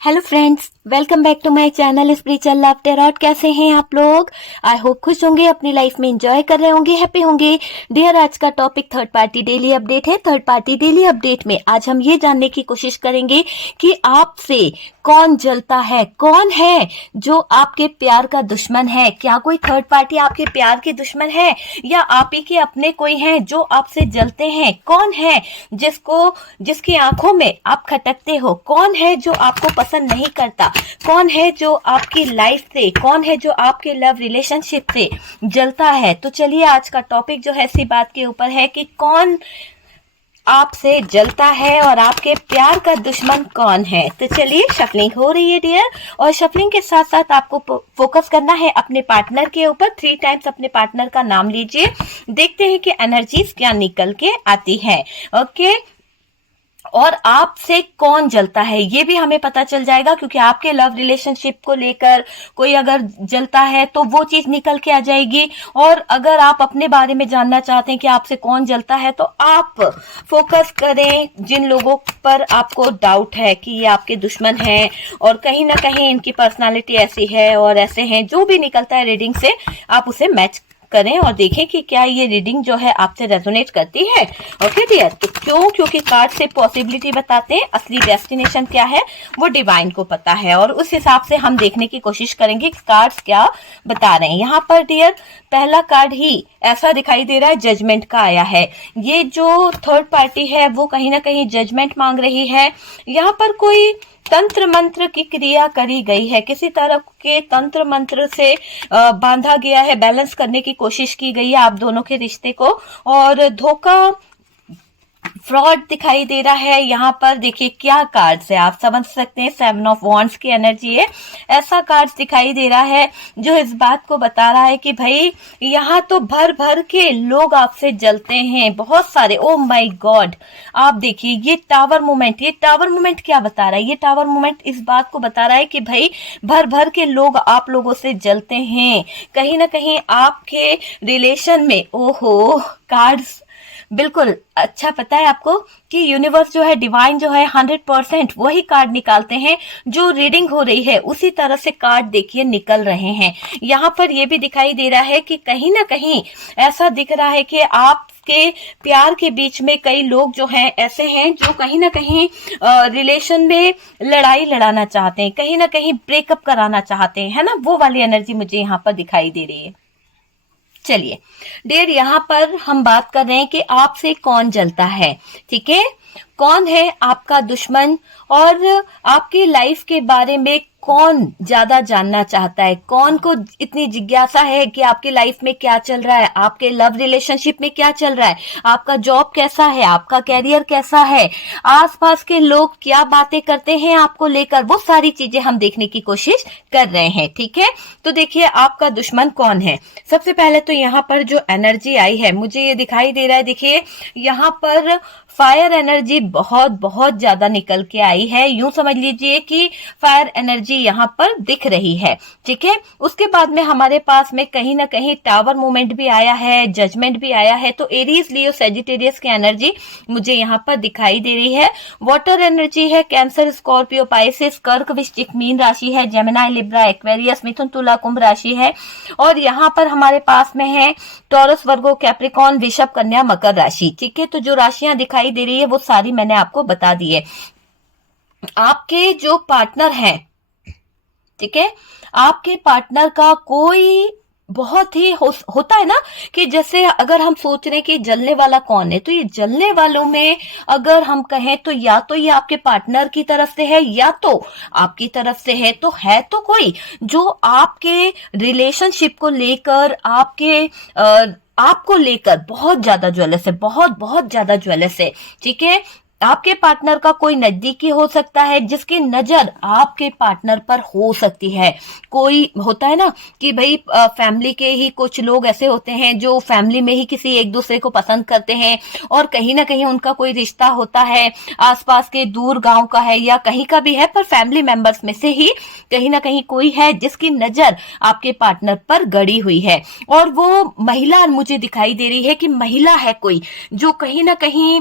Hello friends, welcome back to my channel spiritual love tarot. कैसे हैं आप लोग? आई होप खुश होंगे, अपनी लाइफ में एंजॉय कर रहे होंगे, हैप्पी होंगे। डियर, आज का topic third party daily update है। थर्ड पार्टी डेली अपडेट में आज हम ये जानने की कोशिश करेंगे कि आपसे कौन जलता है, कौन है जो आपके प्यार का दुश्मन है। क्या कोई थर्ड पार्टी आपके प्यार के दुश्मन है या आप ही के अपने कोई हैं जो आपसे जलते हैं? कौन है जिसकी आंखों में आप खटकते हो? कौन है जो आपको पसंद नहीं करता? कौन है जो आपकी लाइफ से, कौन है जो आपके लव रिलेशनशिप से जलता है? तो चलिए, आज का टॉपिक जो है इसी बात के ऊपर है कि कौन आपसे जलता है और आपके प्यार का दुश्मन कौन है। तो चलिए, शफलिंग हो रही है डियर, और शफलिंग के साथ साथ आपको फोकस करना है अपने पार्टनर के ऊपर। 3 टाइम्स अपने पार्टनर का नाम लीजिए, देखते हैं कि एनर्जीज क्या निकल के आती है। ओके, और आपसे कौन जलता है ये भी हमें पता चल जाएगा, क्योंकि आपके लव रिलेशनशिप को लेकर कोई अगर जलता है तो वो चीज निकल के आ जाएगी। और अगर आप अपने बारे में जानना चाहते हैं कि आपसे कौन जलता है, तो आप फोकस करें जिन लोगों पर आपको डाउट है कि ये आपके दुश्मन हैं और कहीं ना कहीं इनकी पर्सनालिटी ऐसी है और ऐसे हैं। जो भी निकलता है रीडिंग से, आप उसे मैच करें और देखें कि क्या ये रीडिंग जो है आपसे रेजोनेट करती है। ओके डियर, तो क्योंकि कार्ड से पॉसिबिलिटी बताते हैं, असली डेस्टिनेशन क्या है वो डिवाइन को पता है, और उस हिसाब से हम देखने की कोशिश करेंगे कि कार्ड्स क्या बता रहे हैं। यहाँ पर डियर, पहला कार्ड ही ऐसा दिखाई दे रहा है, जजमेंट का आया है। ये जो थर्ड पार्टी है वो कहीं ना कहीं जजमेंट मांग रही है। यहाँ पर कोई तंत्र मंत्र की क्रिया करी गई है, किसी तरह के तंत्र मंत्र से बांधा गया है, बैलेंस करने की कोशिश की गई है आप दोनों के रिश्ते को, और धोखा, फ्रॉड दिखाई दे रहा है। यहाँ पर देखिए क्या कार्ड्स है, आप समझ सकते हैं 7 ऑफ वॉन्ड्स की एनर्जी है। ऐसा कार्ड्स दिखाई दे रहा है जो इस बात को बता रहा है कि भाई यहाँ तो भर भर के लोग आपसे जलते हैं, बहुत सारे। ओ माय गॉड, आप देखिए ये टावर मूवमेंट, ये टावर मूवमेंट क्या बता रहा है? ये टावर मूवमेंट इस बात को बता रहा है कि भाई भर भर के लोग आप लोगों से जलते हैं। कहीं ना कहीं आपके रिलेशन में, ओहो, कार्ड्स बिल्कुल अच्छा पता है आपको कि यूनिवर्स जो है, डिवाइन जो है, 100% वही कार्ड निकालते हैं जो रीडिंग हो रही है, उसी तरह से कार्ड देखिए निकल रहे हैं। यहाँ पर ये भी दिखाई दे रहा है कि कहीं ना कहीं ऐसा दिख रहा है कि आप के प्यार के बीच में कई लोग जो हैं ऐसे हैं जो कहीं ना कहीं रिलेशन में लड़ाई लड़ाना चाहते हैं, कहीं ना कहीं ब्रेकअप कराना चाहते हैं, है ना? वो वाली एनर्जी मुझे यहाँ पर दिखाई दे रही है। चलिए डियर, यहाँ पर हम बात कर रहे हैं कि आपसे कौन जलता है। ठीक है, कौन है आपका दुश्मन और आपकी लाइफ के बारे में कौन ज्यादा जानना चाहता है? कौन को इतनी जिज्ञासा है कि आपकी लाइफ में क्या चल रहा है, आपके लव रिलेशनशिप में क्या चल रहा है, आपका जॉब कैसा है, आपका कैरियर कैसा है, आसपास के लोग क्या बातें करते हैं आपको लेकर, वो सारी चीजें हम देखने की कोशिश कर रहे हैं। ठीक है, तो देखिए आपका दुश्मन कौन है। सबसे पहले तो यहाँ पर जो एनर्जी आई है, मुझे ये दिखाई दे रहा है, देखिए यहाँ पर फायर एनर्जी बहुत बहुत ज्यादा निकल के आई है। यूं समझ लीजिए कि फायर एनर्जी यहाँ पर दिख रही है। ठीक है, उसके बाद में हमारे पास में कहीं ना कहीं टावर मूवमेंट भी आया है, जजमेंट भी आया है। तो एरीज, लियो, सेजिटेरियस की एनर्जी मुझे यहाँ पर दिखाई दे रही है। वाटर एनर्जी है, कैंसर, स्कॉर्पियो, पाइसेस, कर्क, वृश्चिक, मीन राशि है, जेमिनाई, लिब्रा, एक्वेरियस, मिथुन, तुला, कुंभ राशि है। और यहाँ पर हमारे पास में है टॉरस, वर्गो, कैप्रिकॉन, वृषभ, कन्या, मकर राशि। ठीक है, तो जो राशियां दिखाई दे रही है वो सारी मैंने आपको बता दी है। आपके जो पार्टनर हैं, ठीक है, आपके पार्टनर का कोई बहुत ही होता है ना कि जैसे अगर हम सोच रहे हैं कि जलने वाला कौन है, तो ये जलने वालों में अगर हम कहें तो या तो ये आपके पार्टनर की तरफ से है या तो आपकी तरफ से है। तो है तो कोई जो आपके रिलेशनशिप को लेकर, आपको लेकर बहुत ज्यादा ज्वेलस है, बहुत बहुत ज्यादा ज्वेलस है। ठीक है, आपके पार्टनर का कोई नजदीकी हो सकता है जिसकी नजर आपके पार्टनर पर हो सकती है। कोई होता है ना कि भाई फैमिली के ही कुछ लोग ऐसे होते हैं जो फैमिली में ही किसी एक दूसरे को पसंद करते हैं, और कहीं ना कहीं उनका कोई रिश्ता होता है, आसपास के दूर गांव का है या कहीं का भी है, पर फैमिली मेंबर्स में से ही कहीं ना कहीं कोई है जिसकी नजर आपके पार्टनर पर गड़ी हुई है। और वो महिला मुझे दिखाई दे रही है कि महिला है कोई जो कहीं ना कहीं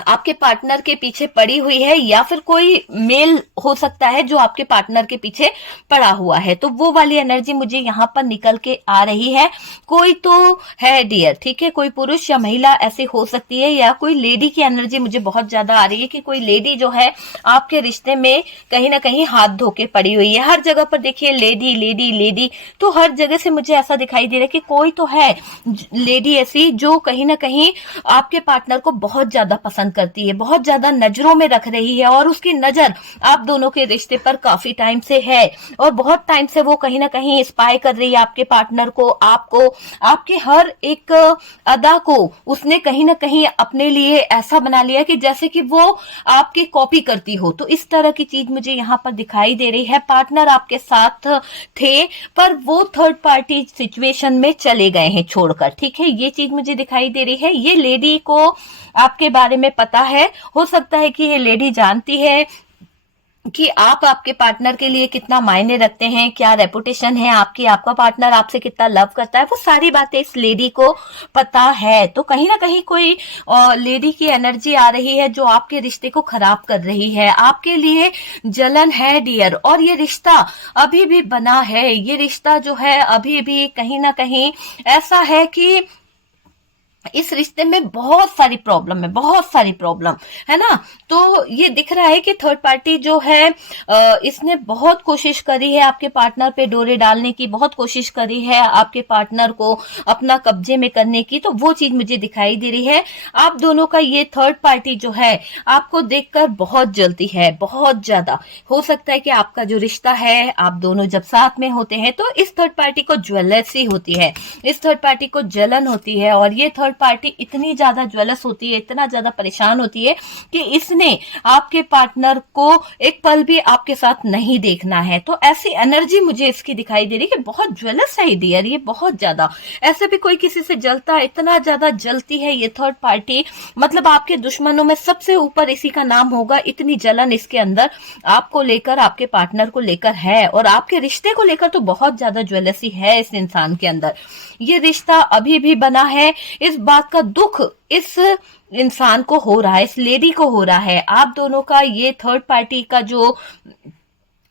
आपके पार्टनर के पीछे पड़ी हुई है, या फिर कोई मेल हो सकता है जो आपके पार्टनर के पीछे पड़ा हुआ है। तो वो वाली एनर्जी मुझे यहाँ पर निकल के आ रही है। कोई तो है डियर, ठीक है, कोई पुरुष या महिला ऐसे हो सकती है, या कोई लेडी की एनर्जी मुझे बहुत ज्यादा आ रही है कि कोई लेडी जो है आपके रिश्ते में कहीं ना कहीं हाथ धो के पड़ी हुई है। हर जगह पर देखिए लेडी लेडी लेडी, तो हर जगह से मुझे ऐसा दिखाई दे रहा है कि कोई तो है लेडी ऐसी जो कहीं ना कहीं आपके पार्टनर को बहुत ज्यादा पसंद करती है, बहुत ज्यादा नजरों में रख रही है, और उसकी नजर आप दोनों के रिश्ते पर काफी टाइम से है, और बहुत टाइम से वो कहीं ना कहीं स्पाई कर रही है आपके पार्टनर को, आपको, आपके हर एक अदा को उसने कहीं ना कहीं अपने लिए ऐसा बना लिया कि जैसे कि वो आपकी कॉपी करती हो। तो इस तरह की चीज मुझे यहाँ पर दिखाई दे रही है। पार्टनर आपके साथ थे, पर वो थर्ड पार्टी सिचुएशन में चले गए हैं छोड़कर, ठीक है, ये चीज मुझे दिखाई दे रही है। ये लेडी को आपके बारे में पता है, हो सकता है कि ये लेडी जानती है कि आप आपके पार्टनर के लिए कितना मायने रखते हैं, क्या रेपुटेशन है आपकी, आपका पार्टनर आपसे कितना लव करता है, वो सारी बातें इस लेडी को पता है। तो कहीं ना कहीं कोई लेडी की एनर्जी आ रही है जो आपके रिश्ते को खराब कर रही है, आपके लिए जलन है डियर, और ये रिश्ता अभी भी बना है। ये रिश्ता जो है अभी भी कहीं ना कहीं ऐसा है कि इस रिश्ते में बहुत सारी प्रॉब्लम है, बहुत सारी प्रॉब्लम है ना। तो ये दिख रहा है कि थर्ड पार्टी जो है इसने बहुत कोशिश करी है आपके पार्टनर पे डोरे डालने की, बहुत कोशिश करी है आपके पार्टनर को अपना कब्जे में करने की। तो वो चीज मुझे दिखाई दे रही है। आप दोनों का ये थर्ड पार्टी जो है आपको देखकर बहुत जलती है, बहुत ज्यादा। हो सकता है कि आपका जो रिश्ता है, आप दोनों जब साथ में होते हैं तो इस थर्ड पार्टी को ज्वेलसी होती है, इस थर्ड पार्टी को जलन होती है, और ये थर्ड पार्टी इतनी ज्यादा ज्वेलस होती है, इतना ज्यादा परेशान होती है कि इसने आपके पार्टनर को एक पल भी आपके साथ नहीं देखना है। तो ऐसी एनर्जी मुझे इसकी दिखाई दे रही है कि बहुत ज्वेलस है डियर, ये बहुत ज्यादा। ऐसे भी कोई किसी से जलता है, इतना ज्यादा जलती है ये थर्ड पार्टी, मतलब आपके दुश्मनों में सबसे ऊपर इसी का नाम होगा। इतनी जलन इसके अंदर आपको लेकर, आपके पार्टनर को लेकर है, और आपके रिश्ते को लेकर तो बहुत ज्यादा ज्वेलसी है इस इंसान के अंदर। ये रिश्ता अभी भी बना है, इस बात का दुख इस इंसान को हो रहा है, इस लेडी को हो रहा है। आप दोनों का ये थर्ड पार्टी का जो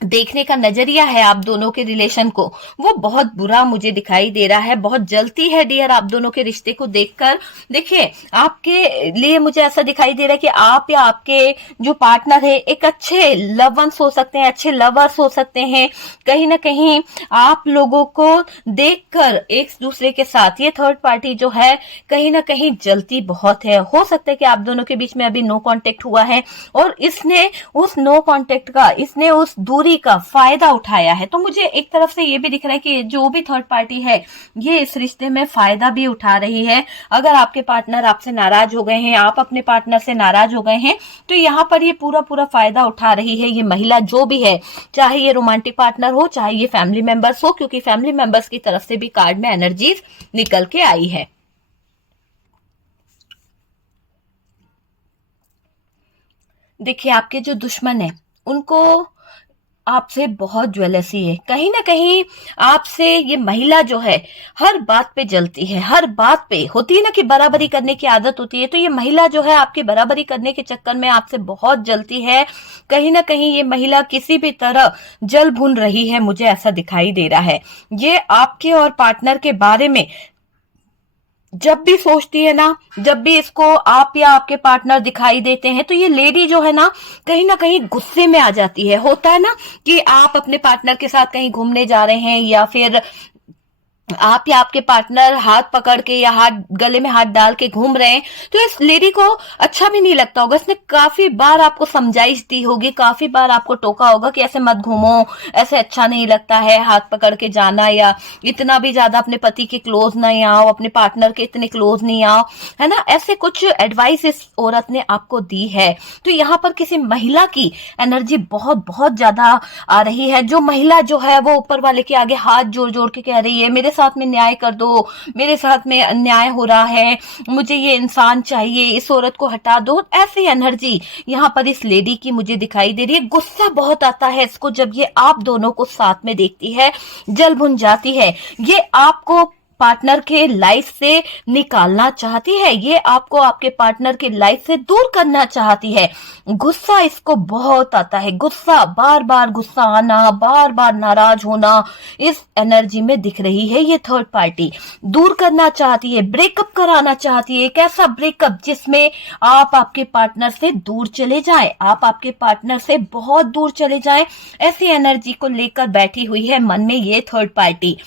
देखने का नजरिया है आप दोनों के रिलेशन को, वो बहुत बुरा मुझे दिखाई दे रहा है। बहुत जलती है डियर आप दोनों के रिश्ते को देखकर। देखिए, आपके लिए मुझे ऐसा दिखाई दे रहा है कि आप या आपके जो पार्टनर है एक अच्छे लवर्स हो सकते हैं, अच्छे लवर्स हो सकते हैं। कहीं ना कहीं आप लोगों को देखकर एक दूसरे के साथ ये थर्ड पार्टी जो है कहीं ना कहीं जलती बहुत है। हो सकता है कि आप दोनों के बीच में अभी नो कांटेक्ट हुआ है, और इसने उस नो कांटेक्ट का, इसने उस दूरी का फायदा उठाया है। तो मुझे एक तरफ से ये भी दिख रहा है कि जो भी थर्ड पार्टी है ये इस रिश्ते में फायदा भी उठा रही है। अगर आपके पार्टनर आपसे नाराज हो गए हैं, आप अपने पार्टनर से नाराज हो गए हैं, तो यहाँ पर ये पूरा पूरा फायदा उठा रही है ये महिला जो भी है, चाहे ये रोमांटिक पार्टनर हो, चाहे ये फैमिली मेंबर्स हो, क्योंकि फैमिली मेंबर्स की तरफ से भी कार्ड में एनर्जीज निकल के आई है। देखिए, आपके जो दुश्मन है उनको आपसे बहुत ज्वेलसी है। कहीं ना कहीं आपसे ये महिला जो है हर बात पे जलती है, हर बात पे होती है ना कि बराबरी करने की आदत होती है। तो ये महिला जो है आपकी बराबरी करने के चक्कर में आपसे बहुत जलती है। कहीं ना कहीं ये महिला किसी भी तरह जल भुन रही है, मुझे ऐसा दिखाई दे रहा है। ये आपके और पार्टनर के बारे में जब भी सोचती है ना, जब भी इसको आप या आपके पार्टनर दिखाई देते हैं, तो ये लेडी जो है ना कहीं गुस्से में आ जाती है। होता है ना कि आप अपने पार्टनर के साथ कहीं घूमने जा रहे हैं, या फिर आप या आपके पार्टनर हाथ पकड़ के या हाथ गले में हाथ डाल के घूम रहे हैं, तो इस लेडी को अच्छा भी नहीं लगता होगा। इसने काफी बार आपको समझाइश दी होगी, काफी बार आपको टोका होगा कि ऐसे मत घूमो, ऐसे अच्छा नहीं लगता है हाथ पकड़ के जाना, या इतना भी ज्यादा अपने पति के क्लोज नहीं आओ, अपने पार्टनर के इतने क्लोज नहीं आओ, है ना। ऐसे कुछ एडवाइस इस औरत ने आपको दी है। तो यहाँ पर किसी महिला की एनर्जी बहुत बहुत ज्यादा आ रही है। जो महिला जो है वो ऊपर वाले के आगे हाथ जोड़ जोड़ के कह रही है, मेरे साथ में न्याय कर दो, मेरे साथ में अन्याय हो रहा है, मुझे ये इंसान चाहिए, इस औरत को हटा दो। ऐसी एनर्जी यहाँ पर इस लेडी की मुझे दिखाई दे रही है। गुस्सा बहुत आता है इसको जब ये आप दोनों को साथ में देखती है, जल भुन जाती है। ये आपको पार्टनर के लाइफ से निकालना चाहती है, ये आपको आपके पार्टनर के लाइफ से दूर करना चाहती है। गुस्सा इसको बहुत आता है, गुस्सा, बार बार गुस्सा आना, बार बार नाराज होना इस एनर्जी में दिख रही है। ये थर्ड पार्टी दूर करना चाहती है, ब्रेकअप कराना चाहती है, एक ऐसा ब्रेकअप जिसमें आप आपके पार्टनर से दूर चले जाएं, आप आपके पार्टनर से बहुत दूर चले जाएं, ऐसी एनर्जी को लेकर बैठी हुई है मन में ये थर्ड पार्टी।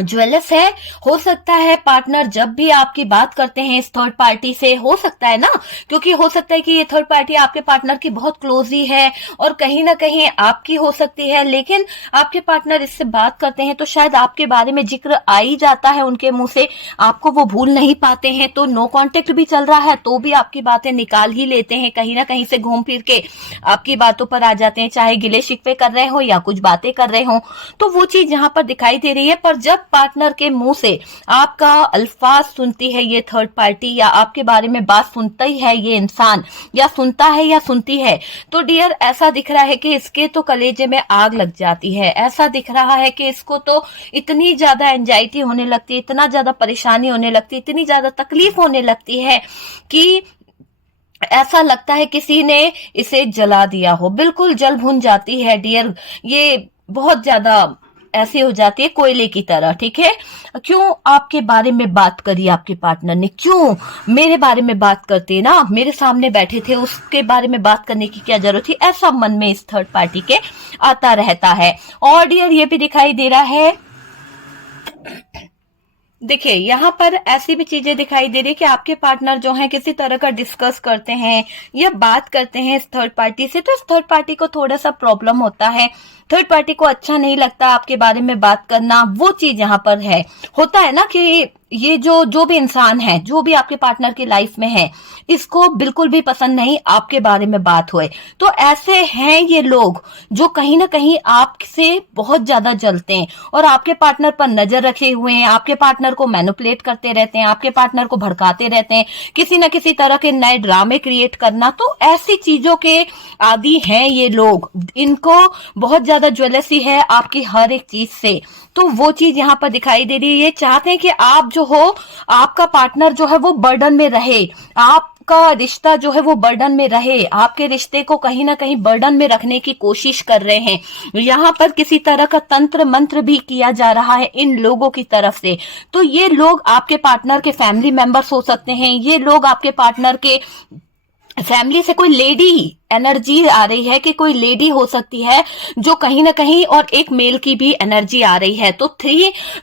ज्वेलस है, हो सकता है पार्टनर जब भी आपकी बात करते हैं इस थर्ड पार्टी से, हो सकता है ना, क्योंकि हो सकता है कि ये थर्ड पार्टी आपके पार्टनर की बहुत क्लोज ही है और कहीं ना कहीं आपकी हो सकती है, लेकिन आपके पार्टनर इससे बात करते हैं तो शायद आपके बारे में जिक्र आ ही जाता है उनके मुंह से, आपको वो भूल नहीं पाते हैं। तो नो कांटेक्ट भी चल रहा है तो भी आपकी बातें निकाल ही लेते हैं, कहीं ना कहीं से घूम फिर के आपकी बातों पर आ जाते हैं, चाहे गिले शिकवे कर रहे हो या कुछ बातें कर रहे हो। तो वो चीज यहाँ पर दिखाई दे रही है। पर जब पार्टनर के मुंह से आपका अल्फाज सुनती है ये थर्ड पार्टी, या आपके बारे में बात सुनता ही है ये इंसान, या सुनता है या सुनती है, तो डियर ऐसा दिख रहा है कि इसके तो कलेजे में आग लग जाती है। ऐसा दिख रहा है कि इसको तो इतनी ज्यादा एंजाइटी होने लगती है, इतना ज्यादा परेशानी होने लगती है, इतनी ज्यादा तकलीफ होने लगती है कि ऐसा लगता है किसी ने इसे जला दिया हो, बिल्कुल जल भुन जाती है डियर। ये बहुत ज्यादा ऐसी हो जाती है कोयले की तरह, ठीक है। क्यों आपके बारे में बात करी आपके पार्टनर ने, क्यों मेरे बारे में बात करते ना, मेरे सामने बैठे थे, उसके बारे में बात करने की क्या जरूरत थी, ऐसा मन में इस थर्ड पार्टी के आता रहता है। और डियर ये भी दिखाई दे रहा है, देखिए यहाँ पर ऐसी भी चीजें दिखाई दे रही है कि आपके पार्टनर जो हैं किसी तरह का डिस्कस करते हैं या बात करते हैं इस थर्ड पार्टी से, तो इस थर्ड पार्टी को थोड़ा सा प्रॉब्लम होता है, थर्ड पार्टी को अच्छा नहीं लगता आपके बारे में बात करना। वो चीज यहाँ पर है, होता है ना कि ये जो भी इंसान है, जो भी आपके पार्टनर की लाइफ में है, इसको बिल्कुल भी पसंद नहीं आपके बारे में बात होए। तो ऐसे हैं ये लोग जो कहीं ना कहीं आपसे बहुत ज्यादा जलते हैं और आपके पार्टनर पर नजर रखे हुए हैं, आपके पार्टनर को मैनिपुलेट करते रहते हैं, आपके पार्टनर को भड़काते रहते हैं, किसी ना किसी तरह के नए ड्रामे क्रिएट करना। तो ऐसी चीजों के आदी हैं ये लोग, इनको बहुत ज्यादा ज्वेलसी है आपकी हर एक चीज से। तो वो चीज यहाँ पर दिखाई दे रही है, ये चाहते हैं कि आप जो हो, आपका पार्टनर जो है वो बर्डन में रहे, आपका रिश्ता जो है वो बर्डन में रहे, आपके रिश्ते को कहीं ना कहीं बर्डन में रखने की कोशिश कर रहे हैं। यहाँ पर किसी तरह का तंत्र मंत्र भी किया जा रहा है इन लोगों की तरफ से। तो ये लोग आपके पार्टनर के फैमिली मेंबर्स हो सकते हैं, ये लोग आपके पार्टनर के फैमिली से कोई लेडी एनर्जी आ रही है कि कोई लेडी हो सकती है जो कहीं ना कहीं, और एक मेल की भी एनर्जी आ रही है। तो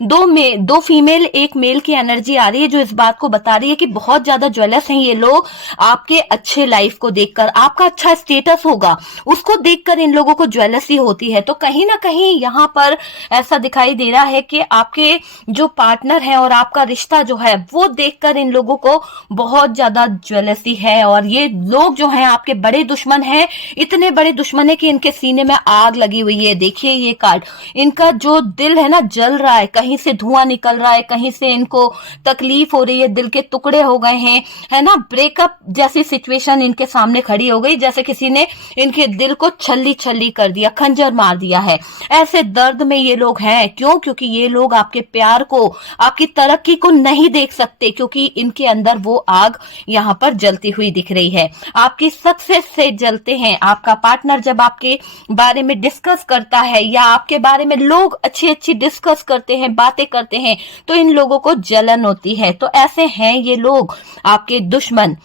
दो फीमेल एक मेल की एनर्जी आ रही है जो इस बात को बता रही है कि बहुत ज्यादा ज्वेलस हैं ये लोग आपके अच्छे लाइफ को देखकर, आपका अच्छा स्टेटस होगा उसको देखकर इन लोगों को ज्वेलसी होती है। तो कहीं ना कहीं यहाँ पर ऐसा दिखाई दे रहा है कि आपके जो पार्टनर है और आपका रिश्ता जो है वो देखकर इन लोगों को बहुत ज्यादा ज्वेलसी है। और ये लोग जो हैं आपके बड़े दुश्मन है, इतने बड़े दुश्मन है कि इनके सीने में आग लगी हुई है। देखिए ये कार्ड, इनका जो दिल है ना जल रहा है, कहीं से धुआं निकल रहा है, कहीं से इनको तकलीफ हो रही है, दिल के टुकड़े हो गए हैं, है ना, ब्रेकअप जैसी सिचुएशन इनके सामने खड़ी हो गई, जैसे किसी ने इनके दिल को छल्ली छल्ली कर दिया, खंजर मार दिया है। ऐसे दर्द में ये लोग हैं। क्यों? क्योंकि ये लोग आपके प्यार को, आपकी तरक्की को नहीं देख सकते, क्योंकि इनके अंदर वो आग यहाँ पर जलती हुई दिख रही है। आपकी सक्सेस से जलते हैं। आपका पार्टनर जब आपके बारे में डिस्कस करता है या आपके बारे में लोग अच्छी अच्छी डिस्कस करते हैं, बातें करते हैं, तो इन लोगों को जलन होती है। तो ऐसे हैं ये लोग आपके दुश्मन।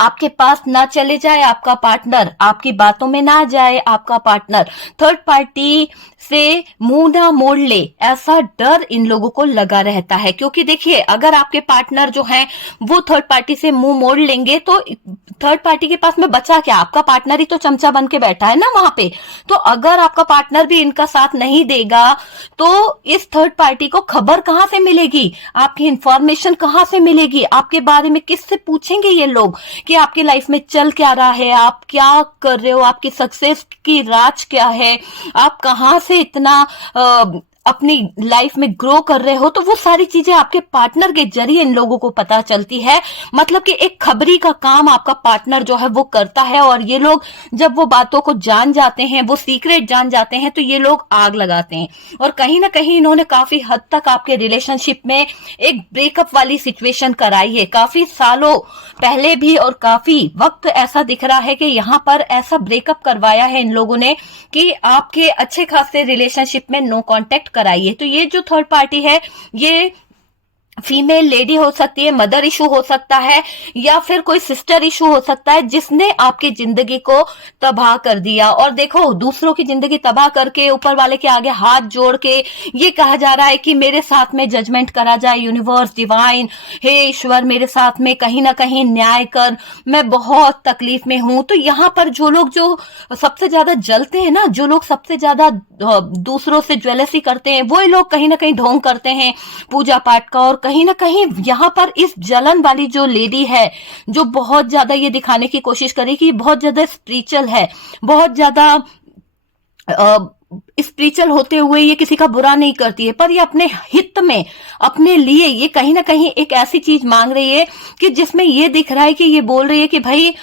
आपके पास ना चले जाए आपका पार्टनर, आपकी बातों में ना जाए आपका पार्टनर, थर्ड पार्टी से मुंह ना मोड़ ले, ऐसा डर इन लोगों को लगा रहता है। क्योंकि देखिए अगर आपके पार्टनर जो हैं वो थर्ड पार्टी से मुंह मोड़ लेंगे तो थर्ड पार्टी के पास में बचा क्या? आपका पार्टनर ही तो चमचा बन के बैठा है ना वहां पे। तो अगर आपका पार्टनर भी इनका साथ नहीं देगा तो इस थर्ड पार्टी को खबर कहां से मिलेगी, आपकी इंफॉर्मेशन कहां से मिलेगी, आपके बारे में किससे पूछेंगे ये लोग कि आपकी लाइफ में चल क्या रहा है, आप क्या कर रहे हो, आपकी सक्सेस की राज क्या है, आप कहां से इतना अपनी लाइफ में ग्रो कर रहे हो, तो वो सारी चीजें आपके पार्टनर के जरिए इन लोगों को पता चलती है। मतलब कि एक खबरी का काम आपका पार्टनर जो है वो करता है, और ये लोग जब वो बातों को जान जाते हैं, वो सीक्रेट जान जाते हैं, तो ये लोग आग लगाते हैं। और कहीं ना कहीं इन्होंने काफी हद तक आपके रिलेशनशिप में एक ब्रेकअप वाली सिचुएशन कराई है, काफी सालों पहले भी, और काफी वक्त ऐसा दिख रहा है कि यहाँ पर ऐसा ब्रेकअप करवाया है इन लोगों ने कि आपके अच्छे खासे रिलेशनशिप में नो कांटेक्ट कराइए। तो ये जो थर्ड पार्टी है, ये फीमेल लेडी हो सकती है, मदर इशू हो सकता है, या फिर कोई सिस्टर इशू हो सकता है, जिसने आपकी जिंदगी को तबाह कर दिया। और देखो, दूसरों की जिंदगी तबाह करके ऊपर वाले के आगे हाथ जोड़ के ये कहा जा रहा है कि मेरे साथ में जजमेंट करा जाए, यूनिवर्स, डिवाइन, हे ईश्वर मेरे साथ में कहीं ना कहीं न्याय कर, मैं बहुत तकलीफ में हूं। तो यहाँ पर जो लोग जो सबसे ज्यादा जलते हैं ना, जो लोग सबसे ज्यादा दूसरों से ज्वेलसी करते हैं, वो लोग कहीं ना कहीं ढोंग करते हैं पूजा पाठ का। और कहीं ना कहीं यहाँ पर इस जलन वाली जो लेडी है, जो बहुत ज्यादा ये दिखाने की कोशिश करी कि बहुत ज्यादा स्पिरिचुअल है, बहुत ज्यादा स्पिरिचुअल होते हुए ये किसी का बुरा नहीं करती है, पर ये अपने हित में, अपने लिए ये कहीं ना कहीं एक ऐसी चीज मांग रही है कि जिसमें ये दिख रहा है कि ये बोल रही है कि भाई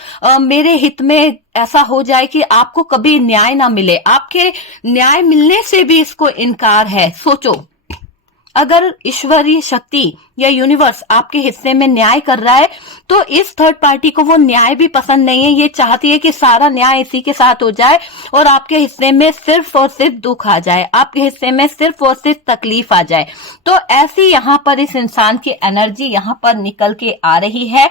मेरे हित में ऐसा हो जाए कि आपको कभी न्याय ना मिले, आपके न्याय मिलने से भी इसको इनकार है। सोचो, अगर ईश्वरीय शक्ति या यूनिवर्स आपके हिस्से में न्याय कर रहा है, तो इस थर्ड पार्टी को वो न्याय भी पसंद नहीं है। ये चाहती है कि सारा न्याय इसी के साथ हो जाए और आपके हिस्से में सिर्फ और सिर्फ दुख आ जाए, आपके हिस्से में सिर्फ और सिर्फ तकलीफ आ जाए। तो ऐसी यहाँ पर इस इंसान की एनर्जी यहाँ पर निकल के आ रही है।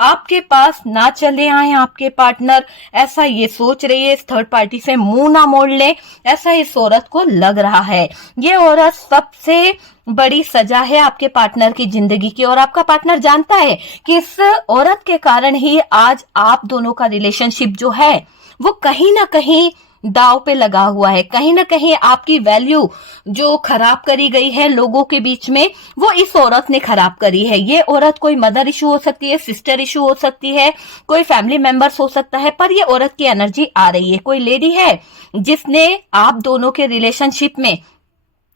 आपके पास ना चले आए आपके पार्टनर, ऐसा ये सोच रही है, इस थर्ड पार्टी से मुंह ना मोड़ ले, ऐसा इस औरत को लग रहा है। ये औरत सबसे बड़ी सजा है आपके पार्टनर की जिंदगी की, और आपका पार्टनर जानता है कि इस औरत के कारण ही आज आप दोनों का रिलेशनशिप जो है वो कहीं ना कहीं दाव पे लगा हुआ है। कहीं ना कहीं आपकी वैल्यू जो खराब करी गई है लोगों के बीच में, वो इस औरत ने खराब करी है। ये औरत कोई मदर इशू हो सकती है, सिस्टर इशू हो सकती है, कोई फैमिली मेंबर्स हो सकता है, पर ये औरत की एनर्जी आ रही है। कोई लेडी है जिसने आप दोनों के रिलेशनशिप में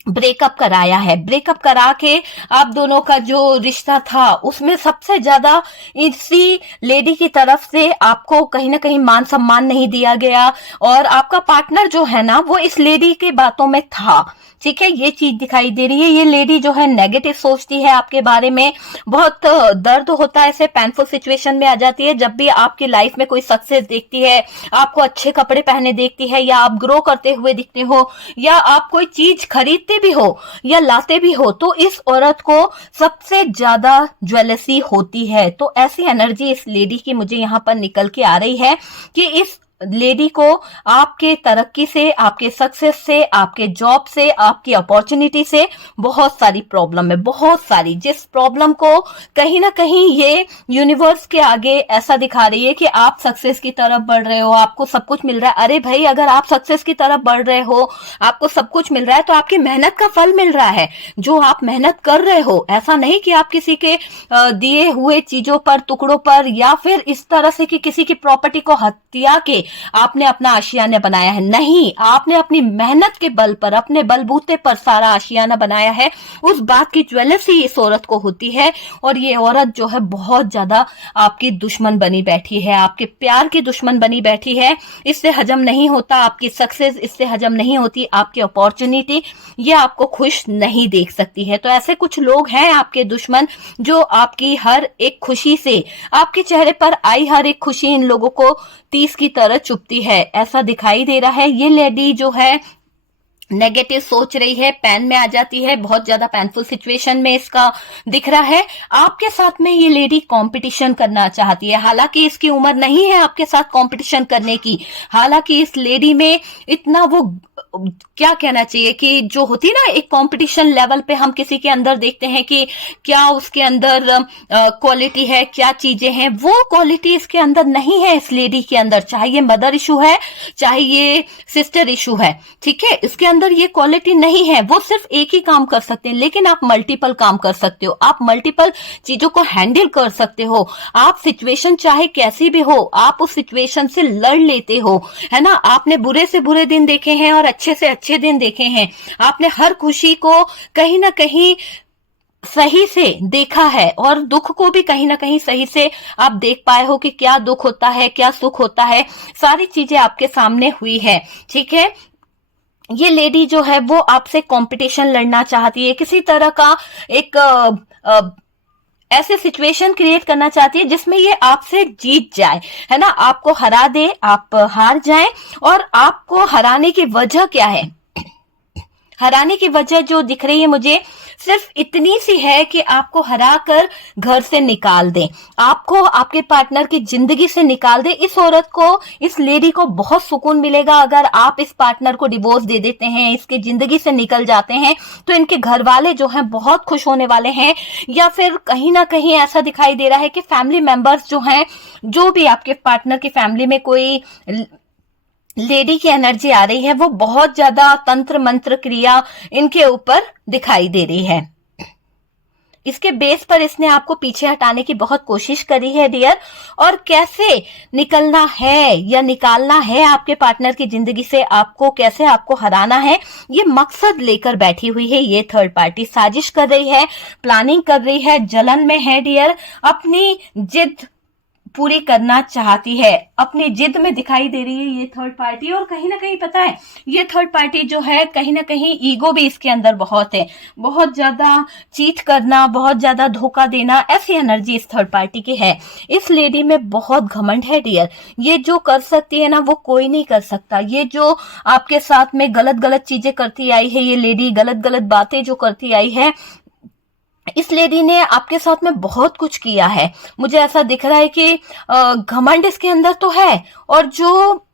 ब्रेकअप कराया है, ब्रेकअप करा के आप दोनों का जो रिश्ता था उसमें सबसे ज्यादा इसी लेडी की तरफ से आपको कहीं ना कहीं मान सम्मान नहीं दिया गया, और आपका पार्टनर जो है ना वो इस लेडी के बातों में था। ठीक है, ये चीज दिखाई दे रही है। ये लेडी जो है नेगेटिव सोचती है आपके बारे में, बहुत दर्द होता है, ऐसे पेनफुल सिचुएशन में आ जाती है जब भी आपकी लाइफ में कोई सक्सेस देखती है, आपको अच्छे कपड़े पहने देखती है, या आप ग्रो करते हुए दिखते हो, या आप कोई चीज खरीदते भी हो या लाते भी हो, तो इस औरत को सबसे ज्यादा ज्वेलसी होती है। तो ऐसी एनर्जी इस लेडी की मुझे यहाँ पर निकल के आ रही है कि इस लेडी को आपके तरक्की से, आपके सक्सेस से, आपके जॉब से, आपकी अपॉर्चुनिटी से बहुत सारी प्रॉब्लम है, बहुत सारी, जिस प्रॉब्लम को कहीं ना कहीं ये यूनिवर्स के आगे ऐसा दिखा रही है कि आप सक्सेस की तरफ बढ़ रहे हो, आपको सब कुछ मिल रहा है। अरे भाई, अगर आप सक्सेस की तरफ बढ़ रहे हो, आपको सब कुछ मिल रहा है, तो आपकी मेहनत का फल मिल रहा है। जो आप मेहनत कर रहे हो, ऐसा नहीं कि आप किसी के दिए हुए चीजों पर, टुकड़ों पर, या फिर इस तरह से कि किसी की प्रॉपर्टी को हत्या के आपने अपना आशियाना बनाया है। नहीं, आपने अपनी मेहनत के बल पर, अपने बलबूते पर सारा आशियाना बनाया है। उस बात की ज्वेलसी इस औरत को होती है, और ये औरत जो है बहुत ज्यादा आपकी दुश्मन बनी बैठी है, आपके प्यार की दुश्मन बनी बैठी है। इससे हजम नहीं होता आपकी सक्सेस, इससे हजम नहीं होती आपकी अपॉर्चुनिटी, ये आपको खुश नहीं देख सकती है। तो ऐसे कुछ लोग हैं आपके दुश्मन, जो आपकी हर एक खुशी से, आपके चेहरे पर आई हर एक खुशी इन लोगों को तीस की तरह चुभती है, ऐसा दिखाई दे रहा है। ये लेडी जो है नेगेटिव सोच रही है, पेन में आ जाती है, बहुत ज्यादा पेनफुल सिचुएशन में इसका दिख रहा है। आपके साथ में ये लेडी कंपटीशन करना चाहती है, हालांकि इसकी उम्र नहीं है आपके साथ कंपटीशन करने की। हालांकि इस लेडी में इतना वो क्या कहना चाहिए कि जो होती ना एक कंपटीशन लेवल पे हम किसी के अंदर देखते हैं कि क्या उसके अंदर क्वालिटी है, क्या चीजें हैं, वो क्वालिटी इसके अंदर नहीं है इस लेडी के अंदर। चाहे ये मदर इशू है, चाहे ये सिस्टर इशू है, ठीक है, इसके अंदर ये क्वालिटी नहीं है। वो सिर्फ एक ही काम कर सकते हैं, लेकिन आप मल्टीपल काम कर सकते हो, आप मल्टीपल चीजों को हैंडल कर सकते हो। आप सिचुएशन चाहे कैसी भी हो, आप उस सिचुएशन से लड़ लेते हो, है ना। आपने बुरे से बुरे दिन देखे हैं और अच्छे से अच्छे दिन देखे हैं, आपने हर खुशी को कहीं ना कहीं सही से देखा है, और दुख को भी कहीं ना कहीं सही से आप देख पाए हो कि क्या दुख होता है, क्या सुख होता है, सारी चीजें आपके सामने हुई है। ठीक है, ये लेडी जो है वो आपसे कंपटीशन लड़ना चाहती है, किसी तरह का एक ऐसे सिचुएशन क्रिएट करना चाहती है जिसमें ये आपसे जीत जाए, है ना, आपको हरा दे, आप हार जाएं। और आपको हराने की वजह क्या है? हराने की वजह जो दिख रही है मुझे सिर्फ इतनी सी है कि आपको हरा कर घर से निकाल दे, आपको आपके पार्टनर की जिंदगी से निकाल दे। इस औरत को, इस लेडी को बहुत सुकून मिलेगा अगर आप इस पार्टनर को डिवोर्स दे देते हैं, इसकी जिंदगी से निकल जाते हैं, तो इनके घर वाले जो हैं बहुत खुश होने वाले हैं। या फिर कहीं ना कहीं ऐसा दिखाई दे रहा है कि फैमिली मेंबर्स जो हैं, जो भी आपके पार्टनर की फैमिली में कोई लेडी की एनर्जी आ रही है, वो बहुत ज्यादा तंत्र मंत्र क्रिया इनके ऊपर दिखाई दे रही है। इसके बेस पर इसने आपको पीछे हटाने की बहुत कोशिश करी है डियर। और कैसे निकलना है या निकालना है आपके पार्टनर की जिंदगी से, आपको कैसे आपको हराना है, ये मकसद लेकर बैठी हुई है। ये थर्ड पार्टी साजिश कर रही है, प्लानिंग कर रही है, जलन में है डियर, अपनी जिद पूरी करना चाहती है, अपनी जिद में दिखाई दे रही है ये थर्ड पार्टी। और कहीं ना कहीं पता है, ये थर्ड पार्टी जो है कहीं ना कहीं ईगो भी इसके अंदर बहुत है, बहुत ज्यादा चीट करना, बहुत ज्यादा धोखा देना, ऐसी एनर्जी इस थर्ड पार्टी की है। इस लेडी में बहुत घमंड है डियर, ये जो कर सकती है ना वो कोई नहीं कर सकता। ये जो आपके साथ में गलत गलत चीजें करती आई है, ये लेडी गलत गलत बातें जो करती आई है, इस लेडी ने आपके साथ में बहुत कुछ किया है। मुझे ऐसा दिख रहा है कि घमंड इसके अंदर तो है, और जो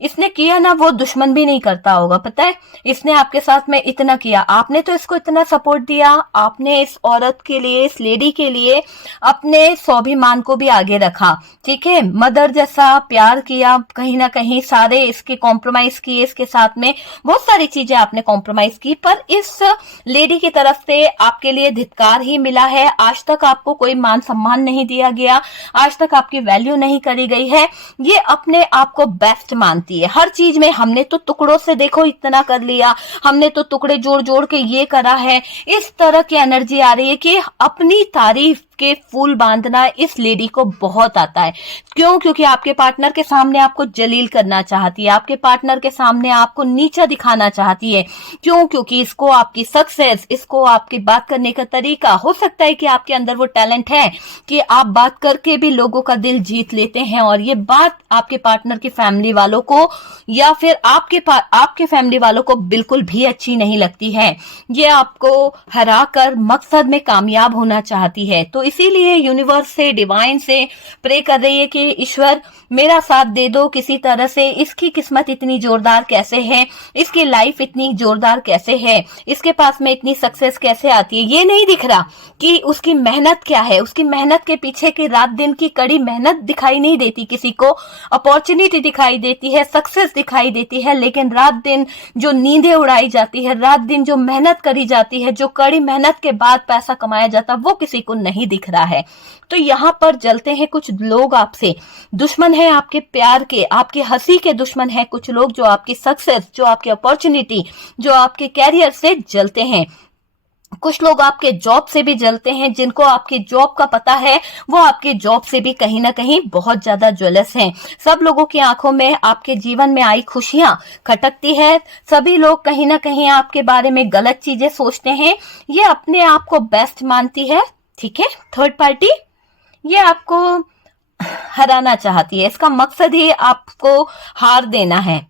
इसने किया ना वो दुश्मन भी नहीं करता होगा। पता है, इसने आपके साथ में इतना किया, आपने तो इसको इतना सपोर्ट दिया, आपने इस औरत के लिए, इस लेडी के लिए अपने स्वाभिमान को भी आगे रखा। ठीक है, मदर जैसा प्यार किया, कहीं ना कहीं सारे इसके कॉम्प्रोमाइज किए, इसके साथ में बहुत सारी चीजें आपने कॉम्प्रोमाइज की, पर इस लेडी की तरफ से आपके लिए धिक्कार ही मिला है। आज तक आपको कोई मान सम्मान नहीं दिया गया, आज तक आपकी वैल्यू नहीं करी गई है। ये अपने आप को बेस्ट मानती है हर चीज में। हमने तो टुकड़ों से देखो इतना कर लिया, हमने तो टुकड़े जोड़ जोड़ के ये करा है, इस तरह की एनर्जी आ रही है कि अपनी तारीफ के फूल बांधना इस लेडी को बहुत आता है। क्यों? क्योंकि आपके पार्टनर के सामने आपको जलील करना चाहती है, आपके पार्टनर के सामने आपको नीचा दिखाना चाहती है। क्यों? क्योंकि इसको आपकी सक्सेस, इसको आपकी बात करने का तरीका, हो सकता है कि आपके अंदर वो टैलेंट है कि आप बात करके भी लोगों का दिल जीत लेते हैं, और ये बात आपके पार्टनर की फैमिली वालों को या फिर आपके फैमिली वालों को बिल्कुल भी अच्छी नहीं लगती है। ये आपको हरा कर मकसद में कामयाब होना चाहती है। तो इसीलिए यूनिवर्स से, डिवाइन से प्रे कर रही है कि ईश्वर मेरा साथ दे दो किसी तरह से। इसकी किस्मत इतनी जोरदार कैसे है, इसकी लाइफ इतनी जोरदार कैसे है, इसके पास में इतनी सक्सेस कैसे आती है, ये नहीं दिख रहा कि उसकी मेहनत क्या है। उसकी मेहनत के पीछे की रात दिन की कड़ी मेहनत दिखाई नहीं देती किसी को, अपॉर्चुनिटी दिखाई देती है, सक्सेस दिखाई देती है, लेकिन रात दिन जो नींदें उड़ाई जाती है, रात दिन जो मेहनत करी जाती है, जो कड़ी मेहनत के बाद पैसा कमाया जाता, वो किसी को नहीं दिख रहा है। तो यहाँ पर जलते हैं कुछ लोग आपसे, दुश्मन है आपके प्यार के, आपकी हंसी के दुश्मन है कुछ लोग, जो आपकी सक्सेस, जो आपकी अपॉर्चुनिटी, जो आपके कैरियर से जलते हैं। कुछ लोग आपके जॉब से भी जलते हैं, जिनको आपकी जॉब का पता है वो आपकी जॉब से भी कहीं ना कहीं बहुत ज्यादा ज्वेलस हैं। सब लोगों की आंखों में आपके जीवन में आई खुशियां खटकती है। सभी लोग कहीं ना कहीं आपके बारे में गलत चीजें सोचते हैं। ये अपने आप को बेस्ट मानती है। ठीक है, थर्ड पार्टी ये आपको हराना चाहती है, इसका मकसद ही आपको हार देना है,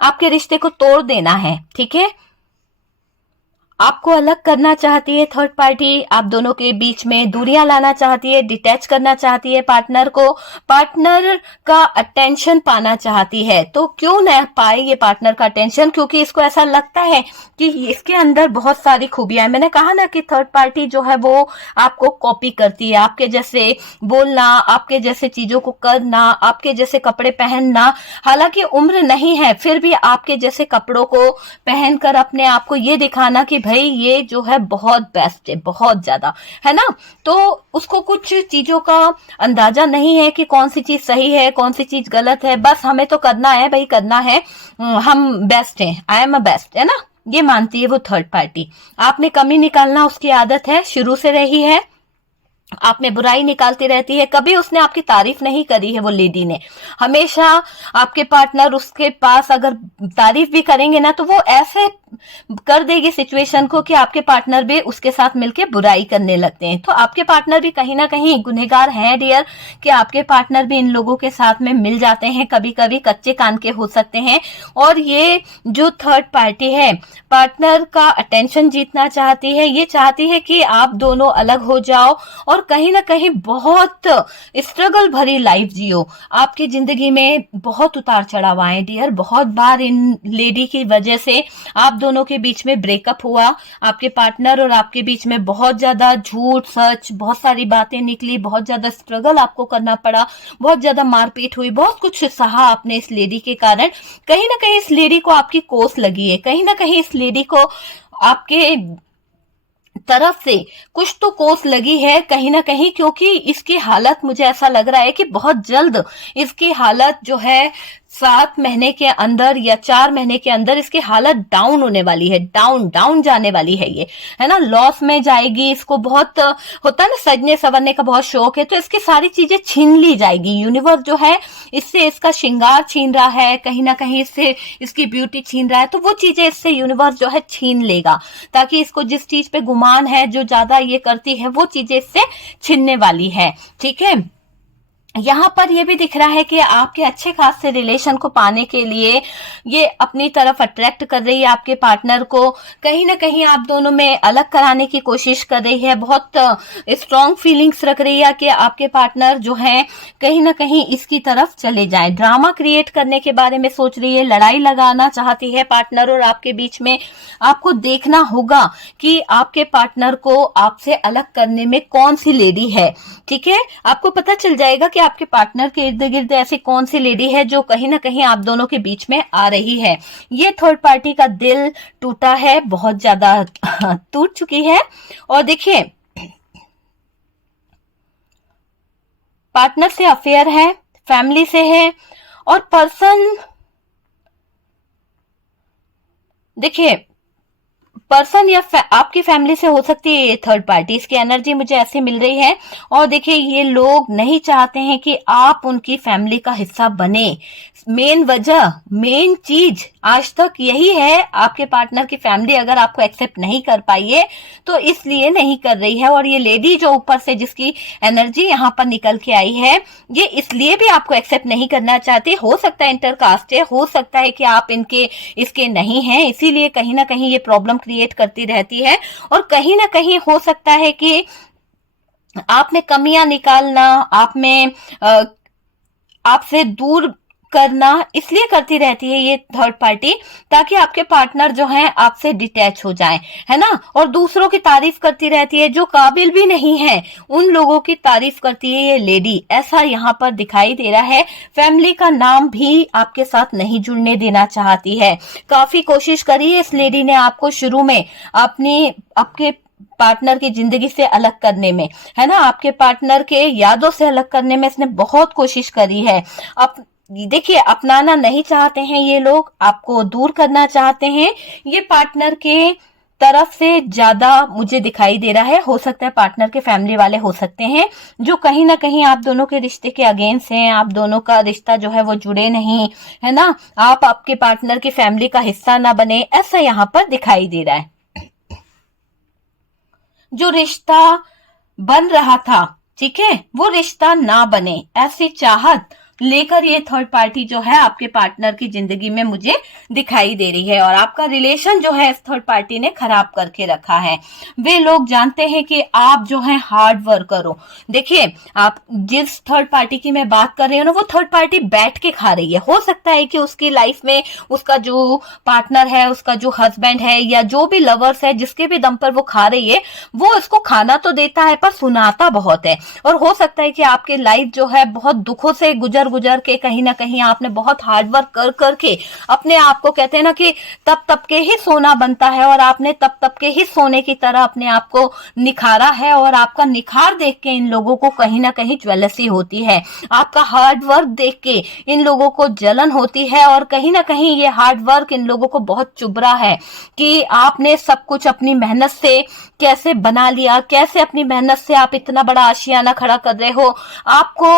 आपके रिश्ते को तोड़ देना है। ठीक है, आपको अलग करना चाहती है थर्ड पार्टी, आप दोनों के बीच में दूरियां लाना चाहती है, डिटैच करना चाहती है पार्टनर को, पार्टनर का अटेंशन पाना चाहती है। तो क्यों न पाए ये पार्टनर का अटेंशन? क्योंकि इसको ऐसा लगता है कि इसके अंदर बहुत सारी खूबियां हैं। मैंने कहा ना कि थर्ड पार्टी जो है वो आपको कॉपी करती है, आपके जैसे बोलना, आपके जैसे चीजों को करना, आपके जैसे कपड़े पहनना। हालांकि उम्र नहीं है, फिर भी आपके जैसे कपड़ों को पहनकर अपने आप को ये दिखाना कि भाई ये जो है बहुत बेस्ट है, बहुत ज्यादा, है ना। तो उसको कुछ चीजों का अंदाजा नहीं है कि कौन सी चीज सही है, कौन सी चीज गलत है, बस हमें तो करना है भाई, करना है, हम बेस्ट हैं, आई एम अ बेस्ट, है ना, ये मानती है वो थर्ड पार्टी। आप में कमी निकालना उसकी आदत है, शुरू से रही है, आप में बुराई निकालती रहती है, कभी उसने आपकी तारीफ नहीं करी है वो लेडी ने। हमेशा आपके पार्टनर उसके पास अगर तारीफ भी करेंगे ना तो वो ऐसे कर देगी सिचुएशन को कि आपके पार्टनर भी उसके साथ मिलके बुराई करने लगते हैं। तो आपके पार्टनर भी कहीं ना कहीं गुनहगार हैं डियर, कि आपके पार्टनर भी इन लोगों के साथ में मिल जाते हैं, कभी कभी कच्चे कान के हो सकते हैं। और ये जो थर्ड पार्टी है, पार्टनर का अटेंशन जीतना चाहती है, ये चाहती है कि आप दोनों अलग हो जाओ और कहीं ना कहीं बहुत स्ट्रगल भरी लाइफ जियो। आपकी जिंदगी में बहुत उतार चढ़ाव आए डियर, बहुत बार इन लेडी की वजह से आप दोनों के बीच में ब्रेकअप हुआ, आपके पार्टनर और आपके बीच में बहुत ज्यादा झूठ सच, बहुत सारी बातें निकली, बहुत ज्यादा स्ट्रगल आपको करना पड़ा, बहुत ज्यादा मारपीट हुई, बहुत कुछ सहा आपने इस लेडी के कारण। कहीं ना कहीं इस लेडी को आपकी कोस लगी है, कहीं ना कहीं इस लेडी को आपके तरफ से कुछ तो कोस लगी है कहीं ना कहीं, क्योंकि इसकी हालत मुझे ऐसा लग रहा है कि बहुत जल्द इसकी हालत जो है 7 महीने के अंदर या 4 महीने के अंदर इसकी हालत डाउन होने वाली है, डाउन जाने वाली है, ये है ना, लॉस में जाएगी। इसको बहुत होता है ना सजने संवरने का बहुत शौक है, तो इसकी सारी चीजें छीन ली जाएगी। यूनिवर्स जो है इससे इसका श्रृंगार छीन रहा है, कहीं ना कहीं इससे इसकी ब्यूटी छीन रहा है, तो वो चीजें इससे यूनिवर्स जो है छीन लेगा, ताकि इसको जिस चीज पे गुमान है, जो ज्यादा ये करती है, वो चीजें इससे छीनने वाली है। ठीक है, यहाँ पर ये भी दिख रहा है कि आपके अच्छे खास से रिलेशन को पाने के लिए ये अपनी तरफ अट्रैक्ट कर रही है आपके पार्टनर को, कहीं ना कहीं आप दोनों में अलग कराने की कोशिश कर रही है, बहुत स्ट्रॉन्ग फीलिंग्स रख रही है कि आपके पार्टनर जो है कहीं ना कहीं इसकी तरफ चले जाएं, ड्रामा क्रिएट करने के बारे में सोच रही है, लड़ाई लगाना चाहती है पार्टनर और आपके बीच में। आपको देखना होगा कि आपके पार्टनर को आपसे अलग करने में कौन सी लेडी है। ठीक है, आपको पता चल जाएगा कि आपके पार्टनर के इर्द गिर्द ऐसी कौन सी लेडी है जो कहीं ना कहीं आप दोनों के बीच में आ रही है। ये थर्ड पार्टी का दिल टूटा है, बहुत ज्यादा टूट चुकी है। और देखिए पार्टनर से अफेयर है, फैमिली से है, और पर्सन देखिए पर्सन या आपकी फैमिली से हो सकती है ये थर्ड पार्टी, इसकी एनर्जी मुझे ऐसी मिल रही है। और देखिए ये लोग नहीं चाहते हैं कि आप उनकी फैमिली का हिस्सा बने। मेन वजह, मेन चीज आज तक यही है, आपके पार्टनर की फैमिली अगर आपको एक्सेप्ट नहीं कर पाई है तो इसलिए नहीं कर रही है। और ये लेडी जो ऊपर से जिसकी एनर्जी यहाँ पर निकल के आई है, ये इसलिए भी आपको एक्सेप्ट नहीं करना चाहती। हो सकता है इंटरकास्ट है, हो सकता है कि आप इनके इसके नहीं हैं, इसीलिए कहीं ना कहीं ये प्रॉब्लम क्रिएट करती रहती है। और कहीं ना कहीं हो सकता है कि आप में कमियां निकालना, आप में आपसे दूर करना इसलिए करती रहती है ये थर्ड पार्टी, ताकि आपके पार्टनर जो हैं आपसे डिटैच हो जाएं, है ना। और दूसरों की तारीफ करती रहती है, जो काबिल भी नहीं है उन लोगों की तारीफ करती है ये लेडी, ऐसा यहाँ पर दिखाई दे रहा है। फैमिली का नाम भी आपके साथ नहीं जुड़ने देना चाहती है। काफी कोशिश करी है इस लेडी ने आपको शुरू में आपके पार्टनर की जिंदगी से अलग करने में, है ना, आपके पार्टनर के यादों से अलग करने में इसने बहुत कोशिश करी है। अब देखिए अपनाना नहीं चाहते हैं ये लोग, आपको दूर करना चाहते हैं। ये पार्टनर के तरफ से ज्यादा मुझे दिखाई दे रहा है। हो सकता है पार्टनर के फैमिली वाले हो सकते हैं जो कहीं ना कहीं आप दोनों के रिश्ते के अगेंस्ट हैं, आप दोनों का रिश्ता जो है वो जुड़े नहीं, है ना, आप आपके पार्टनर की फैमिली का हिस्सा ना बने, ऐसा यहाँ पर दिखाई दे रहा है। जो रिश्ता बन रहा था, ठीक है, वो रिश्ता ना बने, ऐसी चाहत लेकर ये थर्ड पार्टी जो है आपके पार्टनर की जिंदगी में मुझे दिखाई दे रही है। और आपका रिलेशन जो है इस थर्ड पार्टी ने खराब करके रखा है। वे लोग जानते हैं कि आप जो है हार्ड वर्कर हो। देखिए आप जिस थर्ड पार्टी की मैं बात कर रही हूँ ना, वो थर्ड पार्टी बैठ के खा रही है। हो सकता है कि उसकी लाइफ में उसका जो पार्टनर है, उसका जो हस्बैंड है, या जो भी लवर्स है, जिसके भी दम पर वो खा रही है, वो उसको खाना तो देता है पर सुनाता बहुत है। और हो सकता है कि आपकी लाइफ जो है बहुत दुखों से गुजर गुजर गुजर के कहीं ना कहीं आपने बहुत हार्डवर्क कर करके अपने आप को, कहते हैं ना कि तप के ही सोना बनता है, और आपने तप के ही सोने की तरह अपने आप को निखारा है। और आपका निखार देख के इन लोगों को कहीं ना कहीं ज्वेलसी होती है, आपका हार्ड वर्क देख के इन लोगों को जलन होती है, और कहीं ना कहीं ये हार्ड वर्क इन लोगों को बहुत चुभ रहा है कि आपने सब कुछ अपनी मेहनत से कैसे बना लिया, कैसे अपनी मेहनत से आप इतना बड़ा आशियाना खड़ा कर रहे हो, आपको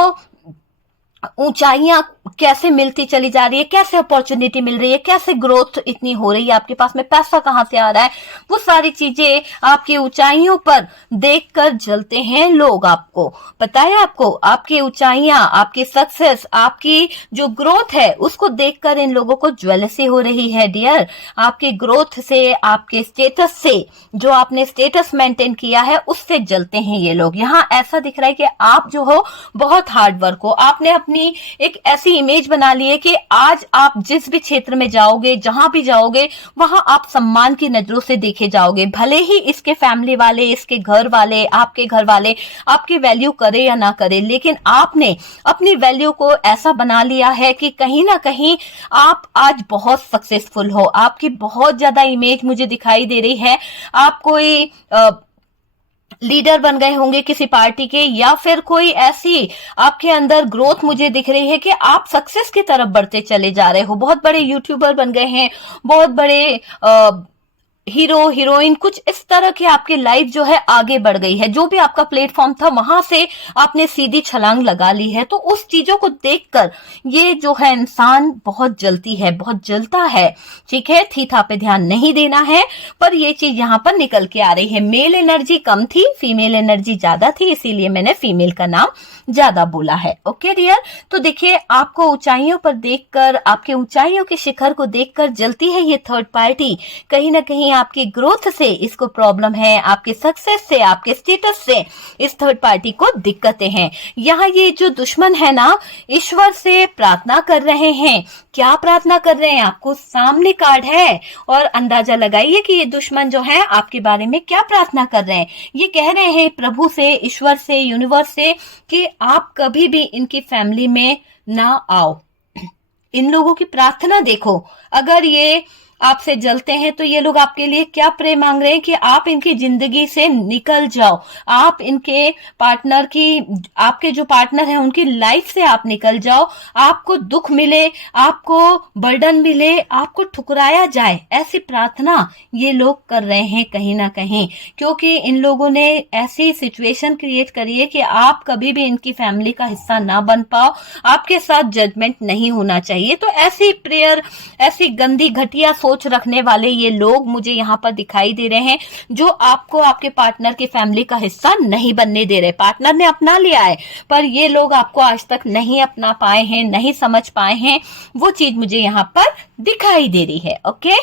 ऊंचाइयां कैसे मिलती चली जा रही है, कैसे अपॉर्चुनिटी मिल रही है, कैसे ग्रोथ इतनी हो रही है, आपके पास में पैसा कहां से आ रहा है, वो सारी चीजें आपकी ऊंचाइयों पर देखकर जलते हैं लोग। आपको पता है, आपको आपकी ऊंचाइयां, आपकी सक्सेस, आपकी जो ग्रोथ है उसको देखकर इन लोगों को ज्वेलसी हो रही है डियर। आपकी ग्रोथ से, आपके स्टेटस से, जो आपने स्टेटस मेंटेन किया है उससे जलते हैं ये लोग। यहाँ ऐसा दिख रहा है कि आप जो हो बहुत हार्ड वर्क हो, आपने अपनी एक ऐसी इमेज बना ली है कि आज आप जिस भी क्षेत्र में जाओगे, जहां भी जाओगे, वहां आप सम्मान की नजरों से देखे जाओगे। भले ही इसके फैमिली वाले, इसके घर वाले, आपके घर वाले आपकी वैल्यू करे या ना करे, लेकिन आपने अपनी वैल्यू को ऐसा बना लिया है कि कहीं ना कहीं आप आज बहुत सक्सेसफुल हो। आपकी बहुत ज्यादा इमेज मुझे दिखाई दे रही है। आप कोई लीडर बन गए होंगे किसी पार्टी के, या फिर कोई ऐसी आपके अंदर ग्रोथ मुझे दिख रही है कि आप सक्सेस की तरफ बढ़ते चले जा रहे हो। बहुत बड़े यूट्यूबर बन गए हैं, बहुत बड़े हीरो हीरोइन, कुछ इस तरह की आपकी लाइफ जो है आगे बढ़ गई है। जो भी आपका प्लेटफॉर्म था वहां से आपने सीधी छलांग लगा ली है। तो उस चीजों को देखकर ये जो है इंसान बहुत जलती है, बहुत जलता है। ठीक है, थीथा पे ध्यान नहीं देना है, पर ये चीज यहाँ पर निकल के आ रही है। मेल एनर्जी कम थी, फीमेल एनर्जी ज्यादा थी, इसीलिए मैंने फीमेल का नाम ज्यादा बोला है। ओके डियर, तो देखिए आपको ऊंचाइयों पर देखकर, आपके ऊंचाइयों के शिखर को देखकर जलती है ये थर्ड पार्टी। कहीं ना कहीं आपकी ग्रोथ से इसको प्रॉब्लम है, आपके सक्सेस से, आपके स्टेटस से इस थर्ड पार्टी को दिक्कतें हैं। यहाँ ये जो दुश्मन है ना, ईश्वर से प्रार्थना कर रहे हैं। क्या प्रार्थना कर रहे हैं? आपको सामने कार्ड है, और अंदाजा लगाइए कि ये दुश्मन जो है आपके बारे में क्या प्रार्थना कर रहे हैं। ये कह रहे हैं प्रभु से, ईश्वर से, यूनिवर्स से कि आप कभी भी इनकी फैमिली में ना आओ। इन लोगों की प्रार्थना देखो, अगर ये आपसे जलते हैं तो ये लोग आपके लिए क्या प्रे मांग रहे हैं कि आप इनकी जिंदगी से निकल जाओ, आप इनके पार्टनर की, आपके जो पार्टनर हैं उनकी लाइफ से आप निकल जाओ, आपको दुख मिले, आपको बर्डन मिले, आपको ठुकराया जाए, ऐसी प्रार्थना ये लोग कर रहे हैं कहीं ना कहीं। क्योंकि इन लोगों ने ऐसी सिचुएशन क्रिएट करी है कि आप कभी भी इनकी फैमिली का हिस्सा ना बन पाओ, आपके साथ जजमेंट नहीं होना चाहिए। तो ऐसी प्रेयर, ऐसी गंदी घटिया सोच रखने वाले ये लोग मुझे यहाँ पर दिखाई दे रहे हैं, जो आपको आपके पार्टनर की फैमिली का हिस्सा नहीं बनने दे रहे। पार्टनर ने अपना लिया है, पर ये लोग आपको आज तक नहीं अपना पाए हैं, नहीं समझ पाए हैं। वो चीज मुझे यहाँ पर दिखाई दे रही है। ओके,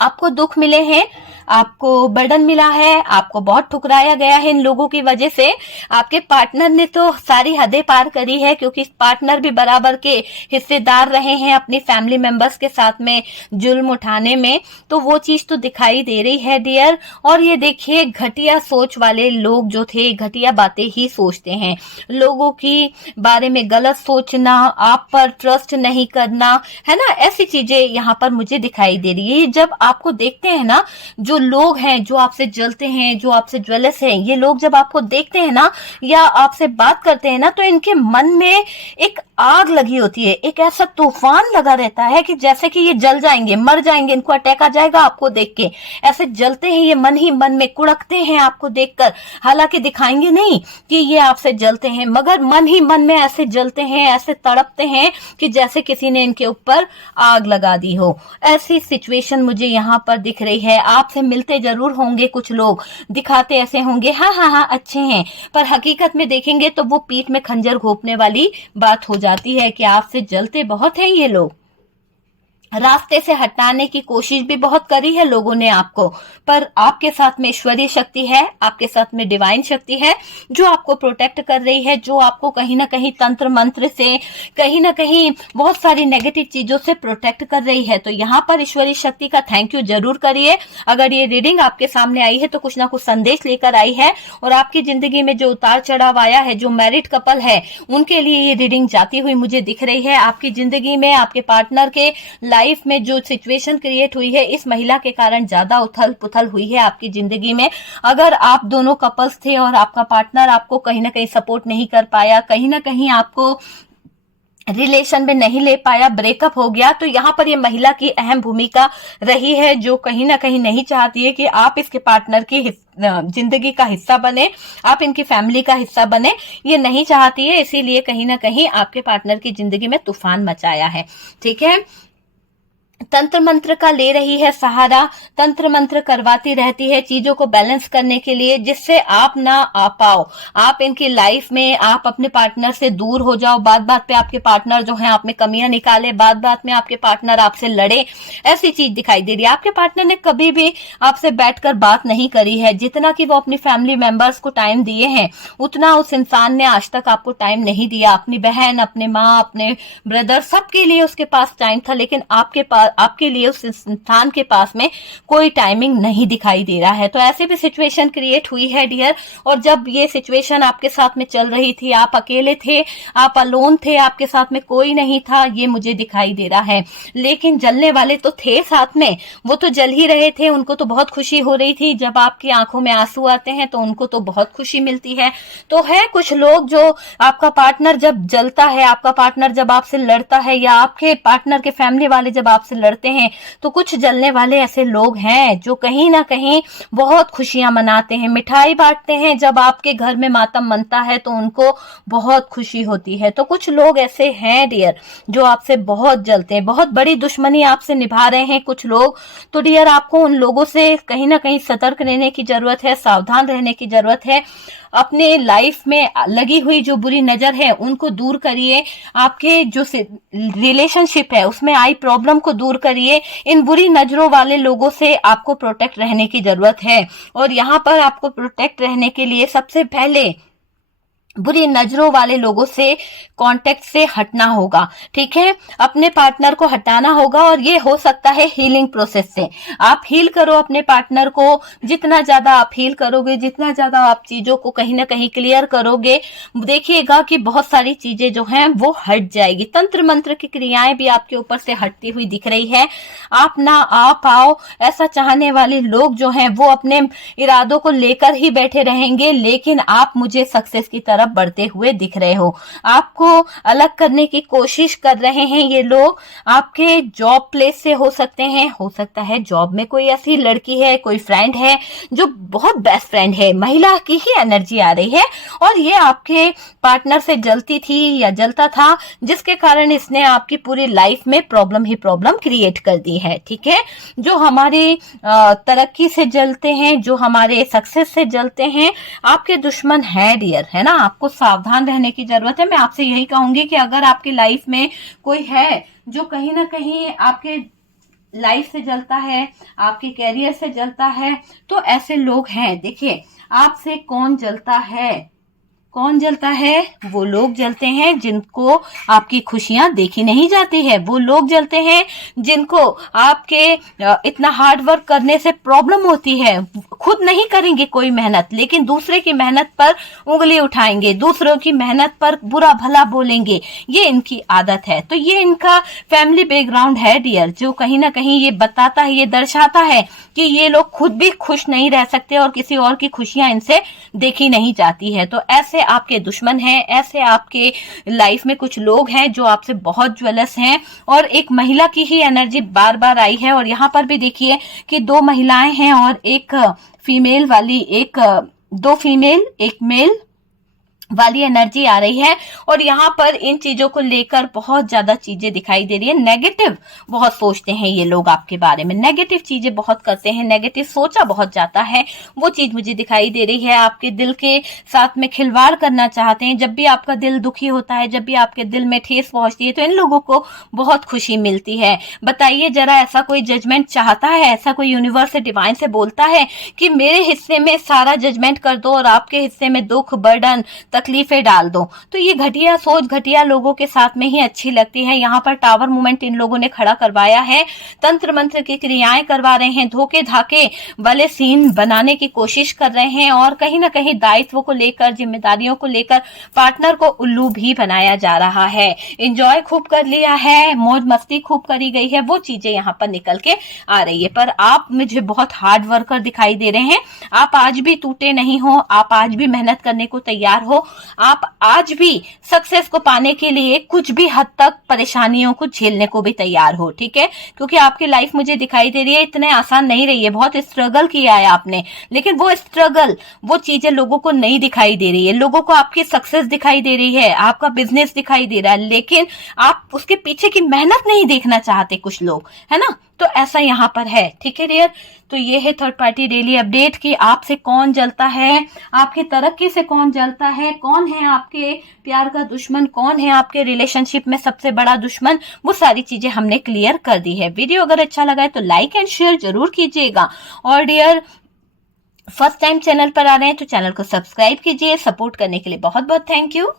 आपको दुख मिले हैं, आपको बर्डन मिला है, आपको बहुत ठुकराया गया है इन लोगों की वजह से। आपके पार्टनर ने तो सारी हदें पार करी है, क्योंकि पार्टनर भी बराबर के हिस्सेदार रहे हैं अपनी फैमिली मेंबर्स के साथ में जुल्म उठाने में। तो वो चीज तो दिखाई दे रही है डियर। और ये देखिए, घटिया सोच वाले लोग जो थे, घटिया बातें ही सोचते हैं, लोगों की बारे में गलत सोचना, आप पर ट्रस्ट नहीं करना, है ना, ऐसी चीजें यहाँ पर मुझे दिखाई दे रही है। जब आपको देखते हैं ना, जो लोग हैं जो आपसे जलते हैं, जो आपसे ज्वेलस हैं, ये लोग जब आपको देखते हैं ना, या आपसे बात करते हैं ना, तो इनके मन में एक आग लगी होती है, एक ऐसा तूफान लगा रहता है कि जैसे कि ये जल जाएंगे, मर जाएंगे, इनको अटैक आ जाएगा आपको देख के। ऐसे जलते हैं ये, मन ही मन में कुड़कते हैं आपको देखकर। हालांकि दिखाएंगे नहीं कि ये आपसे जलते हैं, मगर मन ही मन में ऐसे जलते हैं, ऐसे तड़पते हैं कि जैसे किसी ने इनके ऊपर आग लगा दी हो। ऐसी सिचुएशन मुझे यहाँ पर दिख रही है। आपसे मिलते जरूर होंगे कुछ लोग, दिखाते ऐसे होंगे हाँ हाँ हाँ अच्छे हैं, पर हकीकत में देखेंगे तो वो पीठ में खंजर घोंपने वाली बात हो जाती है कि आपसे जलते बहुत हैं ये लोग। रास्ते से हटाने की कोशिश भी बहुत करी है लोगों ने आपको, पर आपके साथ में ईश्वरीय शक्ति है, आपके साथ में डिवाइन शक्ति है जो आपको प्रोटेक्ट कर रही है, जो आपको कहीं ना कहीं तंत्र मंत्र से, कहीं ना कहीं बहुत सारी नेगेटिव चीजों से प्रोटेक्ट कर रही है। तो यहाँ पर ईश्वरीय शक्ति का थैंक यू जरूर करिए। अगर ये रीडिंग आपके सामने आई है तो कुछ ना कुछ संदेश लेकर आई है, और आपकी जिंदगी में जो उतार चढ़ाव आया है, जो मैरिड कपल है उनके लिए ये रीडिंग जाती हुई मुझे दिख रही है। आपकी जिंदगी में आपके पार्टनर के लाइफ में जो सिचुएशन क्रिएट हुई है, इस महिला के कारण ज्यादा उथल पुथल हुई है आपकी जिंदगी में। अगर आप दोनों कपल्स थे और आपका पार्टनर आपको कहीं ना कहीं सपोर्ट नहीं कर पाया, कहीं ना कहीं आपको रिलेशन में नहीं ले पाया, ब्रेकअप हो गया, तो यहाँ पर ये महिला की अहम भूमिका रही है, जो कहीं ना कहीं नहीं चाहती है कि आप इसके पार्टनर की जिंदगी का हिस्सा बने, आप इनकी फैमिली का हिस्सा बने, ये नहीं चाहती है। इसीलिए कहीं ना कहीं आपके पार्टनर की जिंदगी में तूफान मचाया है। ठीक है, तंत्र मंत्र का ले रही है सहारा, तंत्र मंत्र करवाती रहती है चीजों को बैलेंस करने के लिए, जिससे आप ना आ पाओ, आप इनकी लाइफ में, आप अपने पार्टनर से दूर हो जाओ, बात बात पे आपके पार्टनर जो है आप में कमियां निकाले, बात बात में आपके पार्टनर आपसे लड़े, ऐसी चीज दिखाई दे रही है। आपके पार्टनर ने कभी भी आपसे बैठकर बात नहीं करी है, जितना कि वो अपनी फैमिली मेंबर्स को टाइम दिए हैं उतना उस इंसान ने आज तक आपको टाइम नहीं दिया। अपनी बहन, अपने माँ, अपने ब्रदर, सबके लिए उसके पास टाइम था, लेकिन आपके लिए उस इंसान के पास में कोई टाइमिंग नहीं दिखाई दे रहा है। तो ऐसे भी सिचुएशन क्रिएट हुई है डियर, और जब ये सिचुएशन आपके साथ में चल रही थी, आप अकेले थे, आप अलोन थे, आपके साथ में कोई नहीं था, ये मुझे दिखाई दे रहा है। लेकिन जलने वाले तो थे साथ में, वो तो जल ही रहे थे, उनको तो बहुत खुशी हो रही थी। जब आपकी आंखों में आंसू आते हैं तो उनको तो बहुत खुशी मिलती है। तो है कुछ लोग जो, आपका पार्टनर जब जलता है, आपका पार्टनर जब आपसे लड़ता है, या आपके पार्टनर के फैमिली वाले जब आपसे लड़ते हैं, तो कुछ जलने वाले ऐसे लोग हैं जो कहीं ना कहीं बहुत खुशियां मनाते हैं, मिठाई बांटते हैं। जब आपके घर में मातम मनता है तो उनको बहुत खुशी होती है। तो कुछ लोग ऐसे हैं डियर जो आपसे बहुत जलते हैं, बहुत बड़ी दुश्मनी आपसे निभा रहे हैं कुछ लोग। तो डियर आपको उन लोगों से कहीं ना कहीं सतर्क रहने की जरूरत है, सावधान रहने की जरूरत है। अपने लाइफ में लगी हुई जो बुरी नजर है उनको दूर करिए, आपके जो रिलेशनशिप है उसमें आई प्रॉब्लम को दूर करिए। इन बुरी नजरों वाले लोगों से आपको प्रोटेक्ट रहने की जरूरत है, और यहाँ पर आपको प्रोटेक्ट रहने के लिए सबसे पहले बुरी नजरों वाले लोगों से, कांटेक्ट से हटना होगा। ठीक है, अपने पार्टनर को हटाना होगा, और ये हो सकता है हीलिंग प्रोसेस से। आप हील करो अपने पार्टनर को, जितना ज्यादा आप हील करोगे, जितना ज्यादा आप चीजों को कहीं ना कहीं क्लियर करोगे, देखिएगा कि बहुत सारी चीजें जो हैं वो हट जाएगी। तंत्र मंत्र की क्रियाएं भी आपके ऊपर से हटती हुई दिख रही है। आप ना आ पाओ, ऐसा चाहने वाले लोग जो हैं वो अपने इरादों को लेकर ही बैठे रहेंगे, लेकिन आप मुझे सक्सेस की तरफ बढ़ते हुए दिख रहे हो। आपको अलग करने की कोशिश कर रहे हैं ये लोग, आपके जॉब प्लेस से हो सकते हैं, हो सकता है जॉब में कोई ऐसी लड़की है, कोई फ्रेंड है जो बहुत बेस्ट फ्रेंड है, महिला की ही एनर्जी आ रही है, और ये आपके पार्टनर से जलती थी या जलता था, जिसके कारण इसने आपकी पूरी लाइफ में प्रॉब्लम ही प्रॉब्लम क्रिएट कर दी है। ठीक है, जो हमारी तरक्की से जलते हैं, जो हमारे सक्सेस से जलते हैं, आपके दुश्मन है डियर, है ना। आपको सावधान रहने की जरूरत है। मैं आपसे यही कहूंगी कि अगर आपकी लाइफ में कोई है जो कहीं ना कहीं आपके लाइफ से जलता है, आपके कैरियर से जलता है, तो ऐसे लोग हैं। देखिए, आपसे कौन जलता है, कौन जलता है? वो लोग जलते हैं जिनको आपकी खुशियां देखी नहीं जाती है, वो लोग जलते हैं जिनको आपके इतना हार्ड वर्क करने से प्रॉब्लम होती है। खुद नहीं करेंगे कोई मेहनत, लेकिन दूसरे की मेहनत पर उंगली उठाएंगे, दूसरों की मेहनत पर बुरा भला बोलेंगे, ये इनकी आदत है। तो ये इनका फैमिली बैकग्राउंड है डियर, जो कहीं ना कहीं ये बताता है, ये दर्शाता है कि ये लोग खुद भी खुश नहीं रह सकते और किसी और की खुशियां इनसे देखी नहीं जाती है। तो ऐसे आपके दुश्मन हैं, ऐसे आपके लाइफ में कुछ लोग हैं जो आपसे बहुत ज्वेलस हैं, और एक महिला की ही एनर्जी बार बार आई है। और यहाँ पर भी देखिए कि दो महिलाएं हैं और एक फीमेल वाली, दो फीमेल एक मेल, वाली एनर्जी आ रही है और यहाँ पर इन चीजों को लेकर बहुत ज्यादा चीजें दिखाई दे रही है। नेगेटिव बहुत सोचते हैं ये लोग आपके बारे में, नेगेटिव चीजें बहुत करते हैं, नेगेटिव सोचा बहुत जाता है, वो चीज मुझे दिखाई दे रही है। आपके दिल के साथ में खिलवाड़ करना चाहते हैं। जब भी आपका दिल दुखी होता है, जब भी आपके दिल में ठेस पहुंचती है, तो इन लोगों को बहुत खुशी मिलती है। बताइए जरा, ऐसा कोई जजमेंट चाहता है, ऐसा कोई यूनिवर्स से, डिवाइन से बोलता है कि मेरे हिस्से में सारा जजमेंट कर दो और आपके हिस्से में दुख, बर्डन, तकलीफें डाल दो? तो ये घटिया सोच घटिया लोगों के साथ में ही अच्छी लगती है। यहाँ पर टावर मूवमेंट इन लोगों ने खड़ा करवाया है, तंत्र मंत्र की क्रियाएं करवा रहे हैं, धोखे धाके वाले सीन बनाने की कोशिश कर रहे हैं और कहीं ना कहीं दायित्व को लेकर, जिम्मेदारियों को लेकर पार्टनर को उल्लू भी बनाया जा रहा है। एंजॉय खूब कर लिया है, मौज मस्ती खूब करी गई है, वो चीजें यहाँ पर निकल के आ रही है। पर आप मुझे बहुत हार्ड वर्कर दिखाई दे रहे हैं। आप आज भी टूटे नहीं हो, आप आज भी मेहनत करने को तैयार हो, आप आज भी सक्सेस को पाने के लिए कुछ भी हद तक परेशानियों को झेलने को भी तैयार हो, ठीक है? क्योंकि आपकी लाइफ मुझे दिखाई दे रही है इतने आसान नहीं रही है, बहुत स्ट्रगल किया है आपने, लेकिन वो स्ट्रगल, वो चीजें लोगों को नहीं दिखाई दे रही है। लोगों को आपकी सक्सेस दिखाई दे रही है, आपका बिजनेस दिखाई दे रहा है, लेकिन आप उसके पीछे की मेहनत नहीं देखना चाहते कुछ लोग, है ना? तो ऐसा यहाँ पर है, ठीक है डियर? तो ये है थर्ड पार्टी डेली अपडेट कि आपसे कौन जलता है, आपकी तरक्की से कौन जलता है, कौन है आपके प्यार का दुश्मन, कौन है आपके रिलेशनशिप में सबसे बड़ा दुश्मन, वो सारी चीजें हमने क्लियर कर दी है। वीडियो अगर अच्छा लगा है तो लाइक एंड शेयर जरूर कीजिएगा और डियर फर्स्ट टाइम चैनल पर आ रहे हैं तो चैनल को सब्सक्राइब कीजिए। सपोर्ट करने के लिए बहुत बहुत थैंक यू।